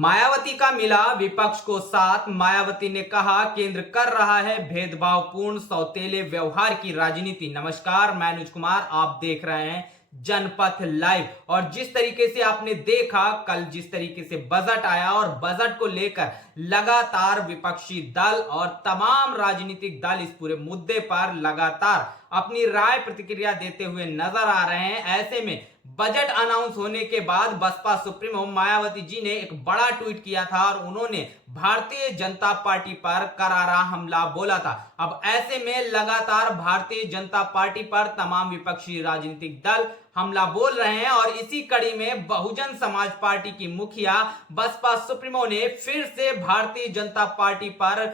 मायावती का मिला विपक्ष को साथ। मायावती ने कहा केंद्र कर रहा है भेदभावपूर्ण सौतेले व्यवहार की राजनीति। नमस्कार, मैं अनुज कुमार, आप देख रहे हैं जनपथ लाइव। और जिस तरीके से आपने देखा कल जिस तरीके से बजट आया और बजट को लेकर लगातार विपक्षी दल और तमाम राजनीतिक दल इस पूरे मुद्दे पर लगातार अपनी राय प्रतिक्रिया देते हुए नजर आ रहे हैं। ऐसे में बजट अनाउंस होने के बाद बसपा सुप्रीमो मायावती जी ने एक बड़ा ट्वीट किया था और उन्होंने भारतीय जनता पार्टी पर करारा हमला बोला था। अब ऐसे में लगातार भारतीय जनता पार्टी पर तमाम विपक्षी राजनीतिक दल हमला बोल रहे हैं और इसी कड़ी में बहुजन समाज पार्टी की मुखिया बसपा सुप्रीमो ने फिर से भारतीय जनता पार्टी पर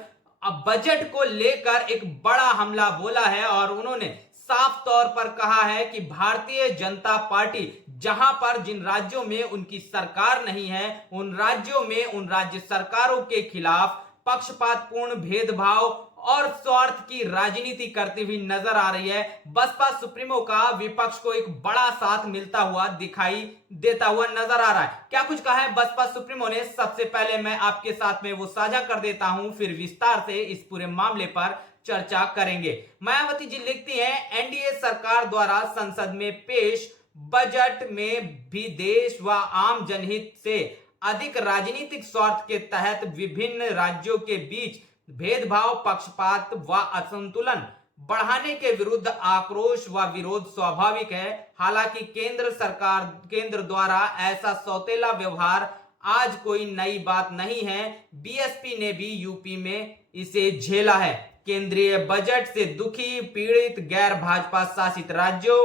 अब बजट को लेकर एक बड़ा हमला बोला है और उन्होंने साफ तौर पर कहा है कि भारतीय जनता पार्टी जहां पर जिन राज्यों में उनकी सरकार नहीं है उन राज्यों में उन राज्य सरकारों के खिलाफ पक्षपातपूर्ण भेदभाव और स्वार्थ की राजनीति करती हुई नजर आ रही है। बसपा सुप्रीमो का विपक्ष को एक बड़ा साथ मिलता हुआ दिखाई देता हुआ नजर आ रहा है। क्या कुछ कहा है बसपा सुप्रीमो ने, सबसे पहले मैं आपके साथ में वो साझा कर देता हूं, फिर विस्तार से इस पूरे मामले पर चर्चा करेंगे। मायावती जी लिखती हैं, एनडीए सरकार द्वारा संसद में पेश बजट में भी देश व आम जनहित से अधिक राजनीतिक स्वार्थ के तहत विभिन्न राज्यों के बीच भेदभाव, पक्षपात व असंतुलन बढ़ाने के विरुद्ध आक्रोश व विरोध स्वाभाविक है। हालांकि केंद्र द्वारा ऐसा सौतेला व्यवहार आज कोई नई बात नहीं है। बीएसपी ने भी यूपी में इसे झेला है। केंद्रीय बजट से दुखी पीड़ित गैर भाजपा शासित राज्यों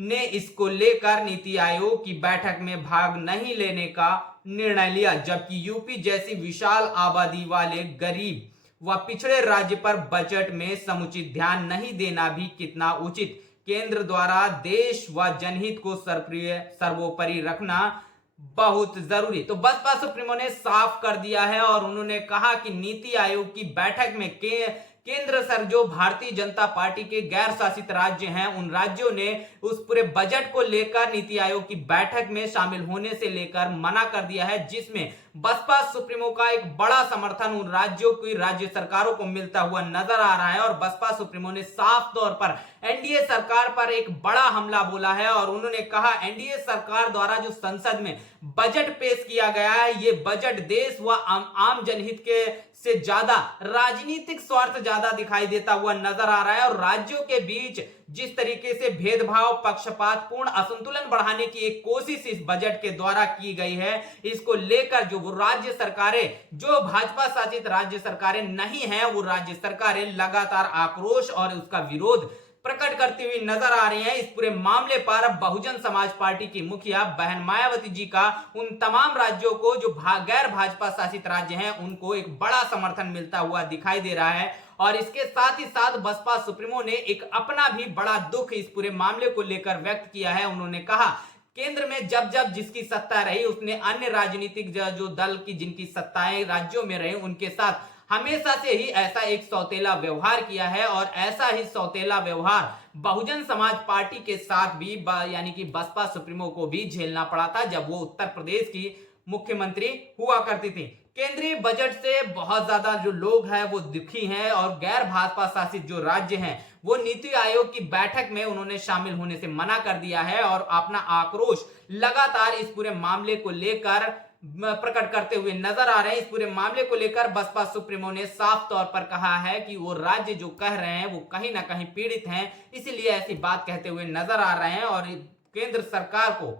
ने इसको लेकर नीति आयोग की बैठक में भाग नहीं लेने का निर्णय लिया, जबकि यूपी जैसी विशाल आबादी वाले गरीब व पिछड़े राज्य पर बजट में समुचित ध्यान नहीं देना भी कितना उचित। केंद्र द्वारा देश व जनहित को सर्वोपरि रखना बहुत जरूरी। तो बसपा सुप्रीमो ने साफ कर दिया है और उन्होंने कहा कि नीति आयोग की बैठक में केंद्र सर जो भारतीय जनता पार्टी के गैर शासित राज्य हैं उन राज्यों ने उस पूरे बजट को लेकर नीति आयोग की बैठक में शामिल होने से लेकर मना कर दिया है, जिसमें बसपा सुप्रीमो का एक बड़ा समर्थन उन राज्यों की राज्य सरकारों को मिलता हुआ नजर आ रहा है। और बसपा सुप्रीमो ने साफ तौर पर एनडीए सरकार पर एक बड़ा हमला बोला है और उन्होंने कहा एनडीए सरकार द्वारा जो संसद में बजट पेश किया गया है ये बजट देश व आम जनहित के से ज्यादा राजनीतिक स्वार्थ ज्यादा दिखाई देता हुआ नजर आ रहा है। और राज्यों के बीच जिस तरीके से भेदभाव, पक्षपातपूर्ण असंतुलन बढ़ाने की एक कोशिश इस बजट के द्वारा की गई है, इसको लेकर जो राज्य सरकारें जो भाजपा शासित राज्य सरकारें नहीं हैं वो राज्य सरकारें लगातार आक्रोश और उसका विरोध प्रकट करती हुई नजर आ रही हैं। इस पूरे मामले पर बहुजन समाज पार्टी की मुखिया बहन मायावती जी का उन तमाम राज्यों को जो गैर भाजपा शासित राज्य हैं उनको एक बड़ा समर्थन मिलता हुआ दिखाई दे रहा है। और इसके साथ ही साथ बसपा सुप्रीमो ने एक अपना भी बड़ा दुख इस पूरे मामले को लेकर व्यक्त किया है। उन्होंने कहा केंद्र में जब जब जिसकी सत्ता रही उसने अन्य राजनीतिक जो दल की जिनकी सत्ताएं राज्यों में रही उनके साथ हमेशा से ही ऐसा एक सौतेला व्यवहार किया है और ऐसा ही सौतेला व्यवहार बहुजन समाज पार्टी के साथ भी यानी कि बसपा सुप्रीमो को भी झेलना पड़ा था जब वो उत्तर प्रदेश की मुख्यमंत्री हुआ करती थी। केंद्रीय बजट से बहुत ज्यादा जो लोग हैं वो दुखी हैं और गैर भाजपा शासित जो राज्य हैं वो नीति आयोग की बैठक में उन्होंने शामिल होने से मना कर दिया है और अपना आक्रोश लगातार इस पूरे मामले को लेकर प्रकट करते हुए नजर आ रहे हैं। इस पूरे मामले को लेकर बसपा सुप्रीमो ने साफ तौर पर कहा है कि वो राज्य जो कह रहे हैं वो कहीं ना कहीं पीड़ित हैं, इसीलिए ऐसी बात कहते हुए नजर आ रहे हैं और केंद्र सरकार को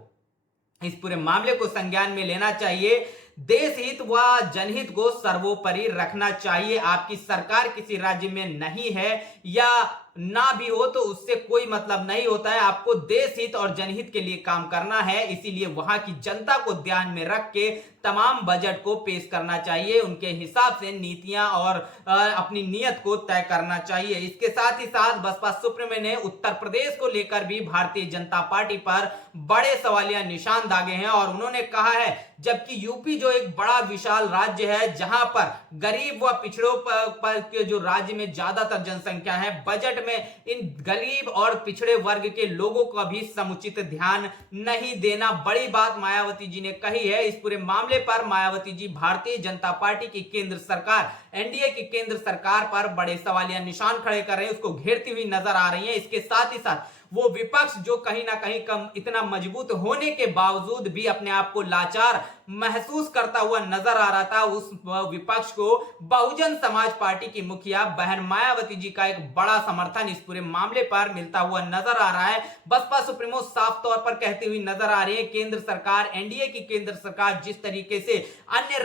इस पूरे मामले को संज्ञान में लेना चाहिए। देश हित व जनहित को सर्वोपरि रखना चाहिए। आपकी सरकार किसी राज्य में नहीं है या ना भी हो तो उससे कोई मतलब नहीं होता है। आपको देश हित और जनहित के लिए काम करना है, इसीलिए वहां की जनता को ध्यान में रख के तमाम बजट को पेश करना चाहिए, उनके हिसाब से नीतियां और अपनी नीयत को तय करना चाहिए। इसके साथ ही साथ बसपा सुप्रीमो ने उत्तर प्रदेश को लेकर भी भारतीय जनता पार्टी पर बड़े सवालिया निशान दागे हैं और उन्होंने कहा है जबकि यूपी जो एक बड़ा विशाल राज्य है जहां पर गरीब व पिछड़ों पर के जो राज्य में ज्यादातर जनसंख्या है, बजट में इन गरीब और पिछड़े वर्ग के लोगों का भी समुचित ध्यान नहीं देना बड़ी बात मायावती जी ने कही है। इस पूरे मामले मामले पर मायावती जी भारतीय जनता पार्टी की केंद्र सरकार, एनडीए की केंद्र सरकार पर बड़े सवालिया निशान खड़े कर रहे हैं, उसको घेरती हुई नजर आ रही हैं। इसके साथ ही साथ वो विपक्ष जो कहीं ना कहीं कम इतना मजबूत होने के बावजूद भी अपने आप को लाचार महसूस करता हुआ नजर आ रहा था, उस विपक्ष को बहुजन समाज पार्टी की मुखिया बहन मायावती जी का एक बड़ा समर्थन इस पूरे मामले पर मिलता हुआ नजर आ रहा है। बसपा सुप्रीमो साफ तौर पर कहती हुई नजर आ रही है, केंद्र सरकार, एनडीए की केंद्र सरकार जिस तरीके से अन्य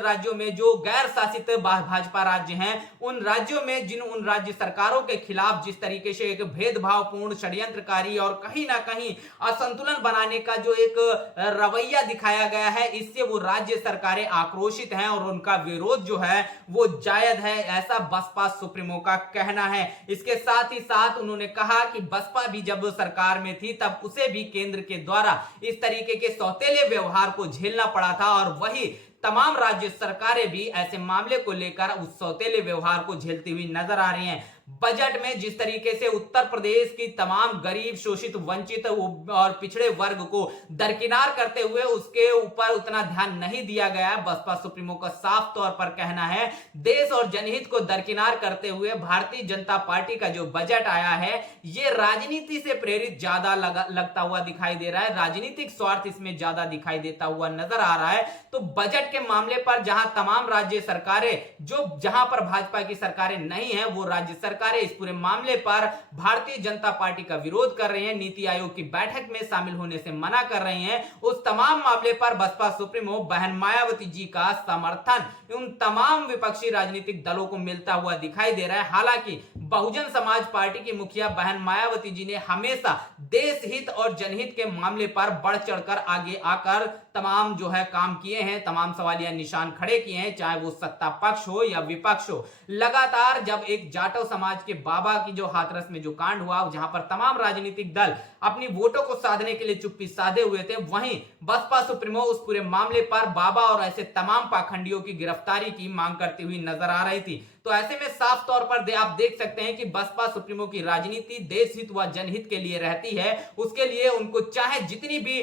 राज्यों में जो गैर शासित भाजपा राज्य हैं, उन राज्यों में उन राज्य सरकारों के खिलाफ जिस तरीके से एक भेदभावपूर्ण, षड्यंत्रकारी और कहीं ना कहीं असंतुलन बनाने का जो एक रवैया दिखाया गया है, इससे वो राज्य सरकारें आक्रोशित हैं और उनका विरोध जो है वो जायज है, ऐसा बसपा सुप्रीमो का कहना है। इसके साथ ही साथ उन्होंने कहा कि बसपा भी जब सरकार में थी तब उसे भी केंद्र के द्वारा इस तरीके के सौतेले व्यवहार को झेलना पड़ा था और वही तमाम राज्य सरकारें भी ऐसे मामले को लेकर उस सौतेले व्यवहार को झेलती हुई नजर आ रही हैं। बजट में जिस तरीके से उत्तर प्रदेश की तमाम गरीब, शोषित, वंचित और पिछड़े वर्ग को दरकिनार करते हुए उसके ऊपर उतना ध्यान नहीं दिया गया है, बसपा सुप्रीमो का साफ तौर पर कहना है। देश और जनहित को दरकिनार करते हुए भारतीय जनता पार्टी का जो बजट आया है, ये राजनीति से प्रेरित ज्यादा लगता हुआ दिखाई दे रहा है, राजनीतिक स्वार्थ इसमें ज्यादा दिखाई देता हुआ नजर आ रहा है। तो बजट के मामले पर जहां तमाम राज्य सरकारें, जहां पर भाजपा की सरकारें नहीं है, वो राज्य सरकारें इस पूरे मामले पर भारतीय जनता पार्टी का विरोध कर रहे हैं, नीति आयोग की बैठक में शामिल होने से मना कर रहे हैं। उस तमाम मामले पर बसपा सुप्रीमो बहन मायावती जी का समर्थन उन तमाम विपक्षी राजनीतिक दलों को मिलता हुआ दिखाई दे रहा है। हालांकि बहुजन समाज पार्टी की मुखिया बहन मायावती जी ने हमेशा देश हित और जनहित के मामले पर बढ़ चढ़कर आगे आकर तमाम जो है काम किए हैं, तमाम सवालिया निशान खड़े किए हैं, चाहे वो सत्ता पक्ष हो या विपक्ष हो। लगातार जब एक जाटव समाज के बाबा की जो हाथरस में जो कांड हुआ, जहां पर तमाम राजनीतिक दल अपनी वोटों को साधने के लिए चुप्पी साधे हुए थे, वहीं बसपा सुप्रीमो उस पूरे मामले पर बाबा और ऐसे तमाम पाखंडियों की गिरफ्तारी की मांग करती हुई नजर आ रही थी। तो ऐसे में साफ तौर पर आप देख सकते हैं कि बसपा सुप्रीमो की राजनीति देश हित व जनहित के लिए रहती है। उसके लिए उनको चाहे जितनी भी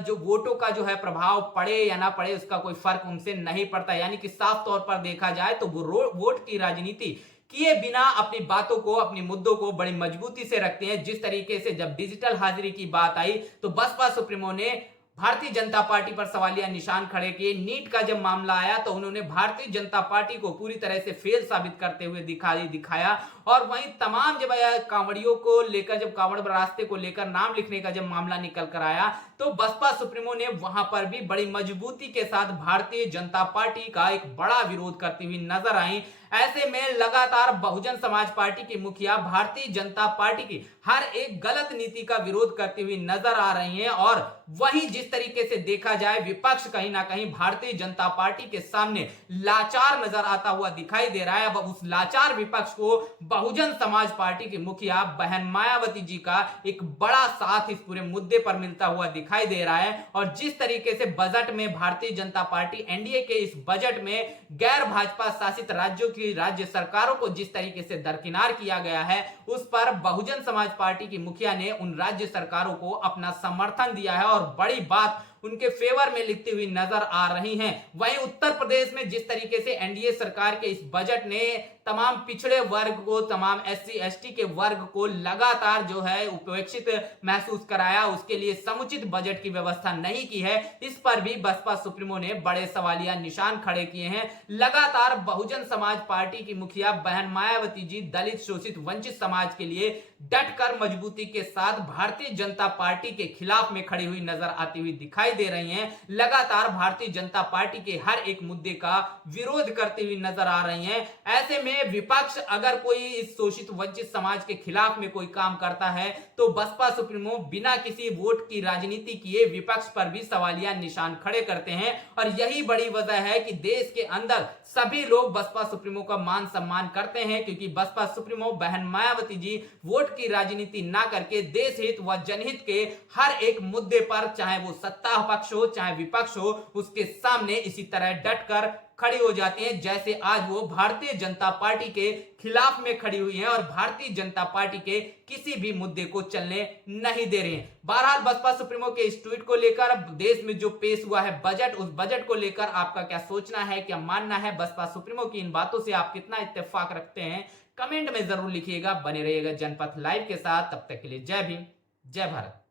जो वोटों का जो है प्रभाव पड़े या ना पड़े, उसका कोई फर्क उनसे नहीं पड़ता। यानी कि साफ तौर पर देखा जाए तो वो वोट की राजनीति किए बिना अपनी बातों को, अपनी मुद्दों को बड़ी मजबूती से रखते हैं। जिस तरीके से जब डिजिटल हाजिरी की बात आई तो बसपा सुप्रीमो ने भारतीय जनता पार्टी पर सवालिया निशान खड़े किए। नीट का जब मामला आया तो उन्होंने भारतीय जनता पार्टी को पूरी तरह से फेल साबित करते हुए दिखाया। और वहीं तमाम जब कांवड़ियों को लेकर, जब कांवड़ रास्ते को लेकर नाम लिखने का जब मामला निकल कर आया, तो बसपा सुप्रीमो ने वहां पर भी बड़ी मजबूती के साथ भारतीय जनता पार्टी का एक बड़ा विरोध करती हुई नजर आई। ऐसे में लगातार बहुजन समाज पार्टी की मुखिया भारतीय जनता पार्टी की हर एक गलत नीति का विरोध करती हुई नजर आ रही हैं। और वहीं जिस तरीके से देखा जाए, विपक्ष कहीं ना कहीं भारतीय जनता पार्टी के सामने लाचार नजर आता हुआ दिखाई दे रहा है। अब उस लाचार विपक्ष को बहुजन समाज पार्टी की मुखिया बहन मायावती जी का एक बड़ा साथ इस पूरे मुद्दे पर मिलता हुआ दिखाई दे रहा है। और जिस तरीके से बजट में भारतीय जनता पार्टी, एनडीए के इस बजट में गैर भाजपा शासित राज्यों की राज्य सरकारों को जिस तरीके से दरकिनार किया गया है, उस पर बहुजन समाज पार्टी की मुखिया ने उन राज्य सरकारों को अपना समर्थन दिया है और बड़ी बात उनके फेवर में लिखती हुई नजर आ रही हैं। वहीं उत्तर प्रदेश में जिस तरीके से एनडीए सरकार के इस बजट ने तमाम पिछड़े वर्ग को, तमाम एससी एसटी के वर्ग को लगातार जो है उपेक्षित महसूस कराया, उसके लिए समुचित बजट की व्यवस्था नहीं की है, इस पर भी बसपा सुप्रीमो ने बड़े सवालिया निशान खड़े किए हैं। लगातार बहुजन समाज पार्टी की मुखिया बहन मायावती जी दलित, शोषित, वंचित समाज के लिए डटकर मजबूती के साथ भारतीय जनता पार्टी के खिलाफ में खड़ी हुई नजर आती हुई दिखाई दे रही हैं। लगातार भारतीय जनता पार्टी के हर एक मुद्दे का विरोध करती हुई नजर आ रही हैं। ऐसे में विपक्ष अगर कोई इस शोषित वंचित समाज के खिलाफ में कोई काम करता है तो बसपा सुप्रीमो बिना किसी वोट की राजनीति किए विपक्ष पर भी सवालिया निशान खड़े करते हैं। और यही बड़ी वजह है कि देश के अंदर सभी लोग बसपा सुप्रीमो का मान सम्मान करते हैं, क्योंकि बसपा सुप्रीमो बहन मायावती जी वोट की राजनीति ना करके देश हित व जनहित के हर एक मुद्दे पर, चाहे वो सत्ता पक्ष हो चाहे विपक्ष हो, उसके सामने इसी तरह डटकर खड़ी हो जाती हैं, जैसे आज वो भारतीय जनता पार्टी के खिलाफ में खड़ी हुई हैं और भारतीय जनता पार्टी के किसी भी मुद्दे को चलने नहीं दे रही हैं। बहरहाल बसपा सुप्रीमो के इस ट्वीट को लेकर अब देश में जो पेश हुआ है बजट, उस बजट को लेकर आपका क्या सोचना है, क्या मानना है? बसपा सुप्रीमो की इन बातों से आप कितना इत्तेफाक रखते हैं, कमेंट में जरूर लिखिएगा। बने रहिएगा जनपथ लाइव के साथ, तब तक के लिए जय भीम, जय भारत।